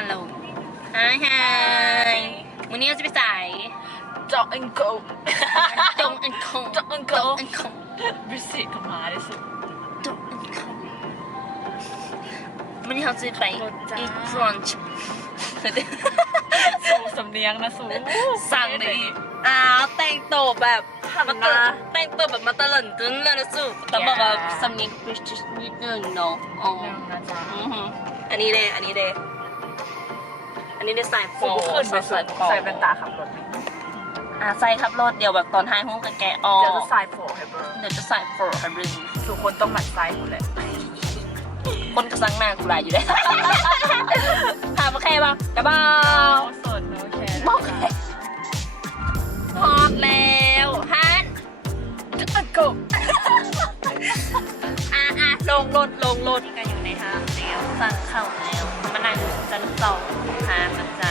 ฮัลโหลไฮวันนี้เราจะไปใส่จอกอันโกจงอันคงจอกอันโกอันคงบิสิกับมาได้สุดจงอันคงวันนี้เราจะไปอีกครอนช์สูสำเนียงนะสูสั่งเลยแต่งตัวแบบแต่งตัวแบบมาตลอดจนเลยนะสูแต่บอกว่าสำเนียงบริติชนิดนึงเนาะอ๋ออันนี้เลยอันนี้เลยใส่โฟใส่เป็นตาขับรถใส่ขับรถเดี๋ยวแบบตอนท้ายห้องกับแกออ เดี๋ยวจะใส่โฟให้เบอร์เดี๋ยวจะใส่โฟให้เบอร์ทุกคนต้องหมั่นไส้หมดเลยคนกระซังหน้ากูลายอยู่เลยถามโอเคป่ะกระเป๋าสดโอเคบอกเลยพอดแล้วฮันจะอัดกบลงรถกันอยู่ในห้างแล้วสั่งเข้าแล้วมานั่งชั้นสองหามันจะ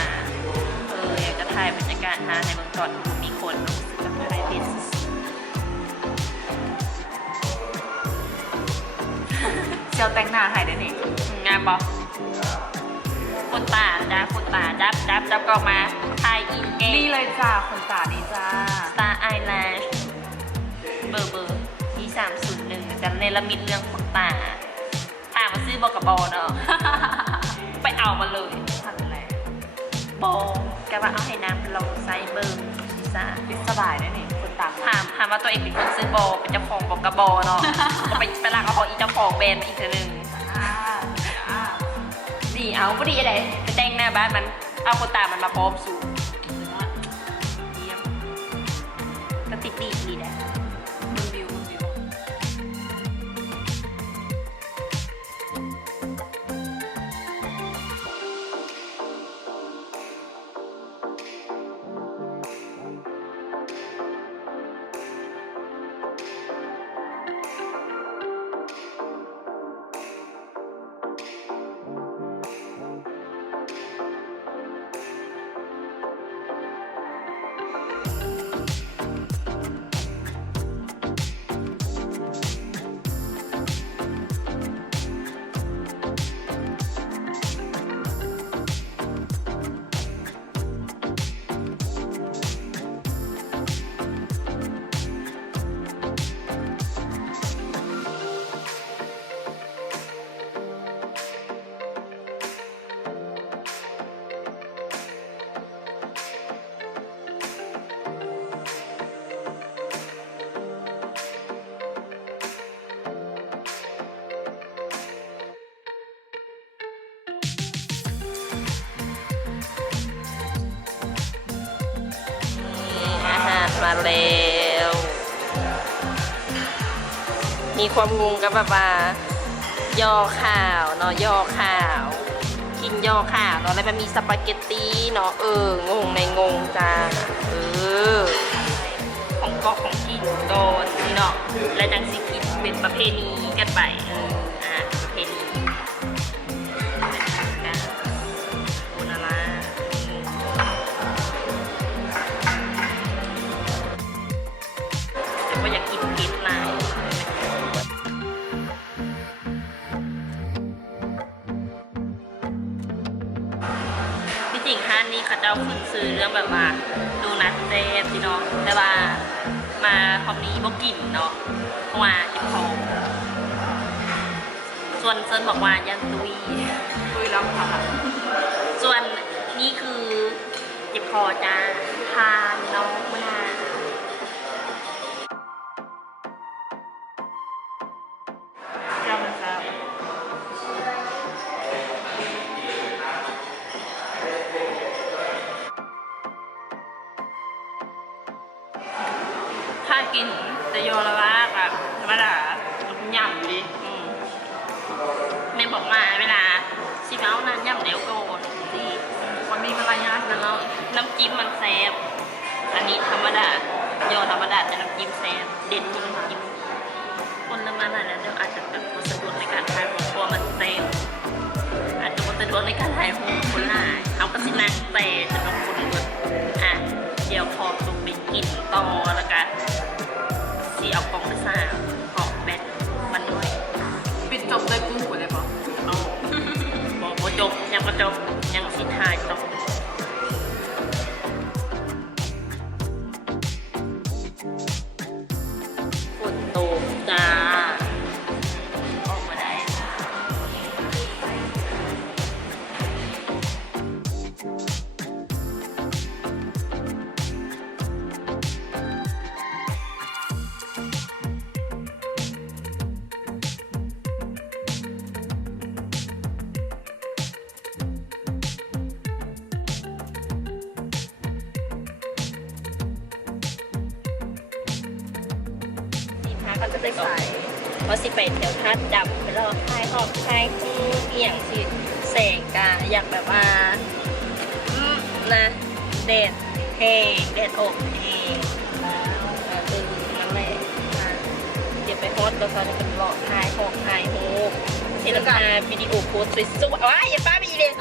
อยากจะถ่ายบรรยากาศหาในเมืองก่อนมีคนรู้สึกจะถ่ายดิสเชียวแต่งหน้าให้ได้หนิงานบอกคนตาจับก็มาถ่ายอินเกนี่เลยจ้าคนตานี่จ้า Star Eyelash เบอร์ที่301จะเนรมิตเรื่องคนตาถามมาซื้อบอกกับบอเนาะไปเอามาเลยทำอะไรบอกว่าเอาให้น้ำลองไซเบอร์พิซซ่าสบายได้หนิคนตาถามว่าตัวเองเป็นคนซื้อบอเป็นเจ้าของบอกกับบอเนาะก็ไปลากเอาของอีเจ้าของแบรนด์อีกทีนึงดีเอาพอดีอะไรไปแต่งหน้าบ้านมันเอาคนตามันมาพร้อมสูตรเยี่ยมก็ติดดีนะมันวิวมาแล้วมีความงงกับแบบว่ายอข่าวเนาะยอข่าวกินยอข่าวเนาะแล้วมันมีสปาเกตตี้เนาะงงในงงจ้าของเกาะของกินโดนนี่เนาะและจังสิกินเป็นประเพณีกันไปประเพณีอยากกินกินลายที่จริงห้านนี้เขาเจ้าขึ้นซื้อเรื่องแบบว่าดูนัดเต้พี่น้องแต่ว่ามาพร้อมนี้บอกกินเนาะเพราะว่าจิบคอส่วนเซินบอกว่ายันตุยแล้วค่ะส่วนนี่คือจิบคอจ้าทานน้องมะนาวถ้ากินจะโยนละว่าแบบธรรมดาหย่ำดิแม่บอกมาเวลาชิมเอาน้ำหย่ำเดี๋ยวโกนดิมันมีมารยาทนะเนาะน้ำจิ้มมันแซ่บอันนี้ธรรมดาโยนธรรมดาแต่น้ำจิ้มแซ่บเด่นที่น้ำจิ้มคนละมันอะไรเดี๋ยวอาจจะแบบสะดวกในการทานเพราะมันแซ่บอาจจะสะดวกในการถ่ายรูปคนหลายเอากระสินังแต่จะต้องคนเดียวเดี๋ยวพอตุกไปกินต่อแล้วกันสีเอากล่องไปซ่าเกาะแบตมันด้วยปิดจบเลยกุ้งหัวเลยปะบอกว่าจบ ยังประจบยังสิทายต่อฝนตกจ้าออกมาได้เขาจะไปก่อนเพราะสิไปแถวท่าดำไปรอคลายหอบคลายคู่เอียงสิแสงกาอยากแบบว่านะเด็ดเฮเด็ดอกเฮคือนั่นแหละเดี๋ยวไปฮอตแล้วก็จะเป็นรอคลายหอบคลายหูเห็นการวิดีโอโพสสวยๆว้ายอย่าป้ามีเลย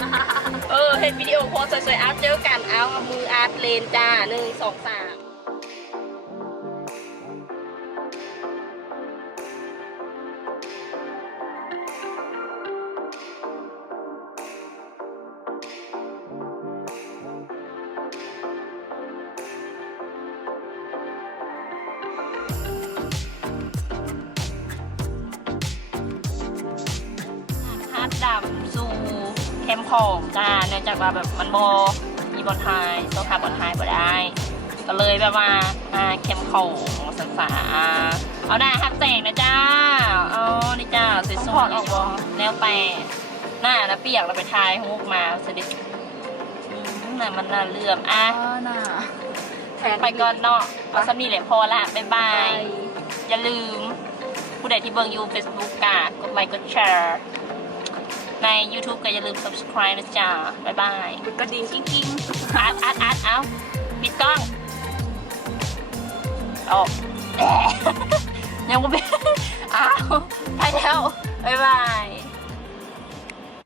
เห็นวิดีโอโพสสวยๆเอาเจอกันเอามืออาร์ตเลนจ้า1 2 3ดำสู่เข้มของจ้าเนื่องจากว่าแบบมันมีบอลไทยโซฟาบอลไทยบ่ได้ก็เลยแบบว่าเข้มของสันสาเอาหน้าฮักแจงนะจ้าเอานี่จ้าสวยๆออกบอแล้วไปหน้านะเปียกเราไปทายฮุกมาสดิน่ะมันน่าเลื่อมน่าไปก่อนเนาะเอาสำนีแหละพอละบ๊ายบายอย่าลืมผู้ใดที่เบิ่งอยู่ Facebook กดไลค์กดแชร์ใน YouTube ก็อย่าลืม subscribe นะจ๊ะบ๊ายบายกระดิ่งกิ้งอาร์ตเอาปิดกล้องออกยังไม่เป็นอ้าวไปแล้วบ๊ายบาย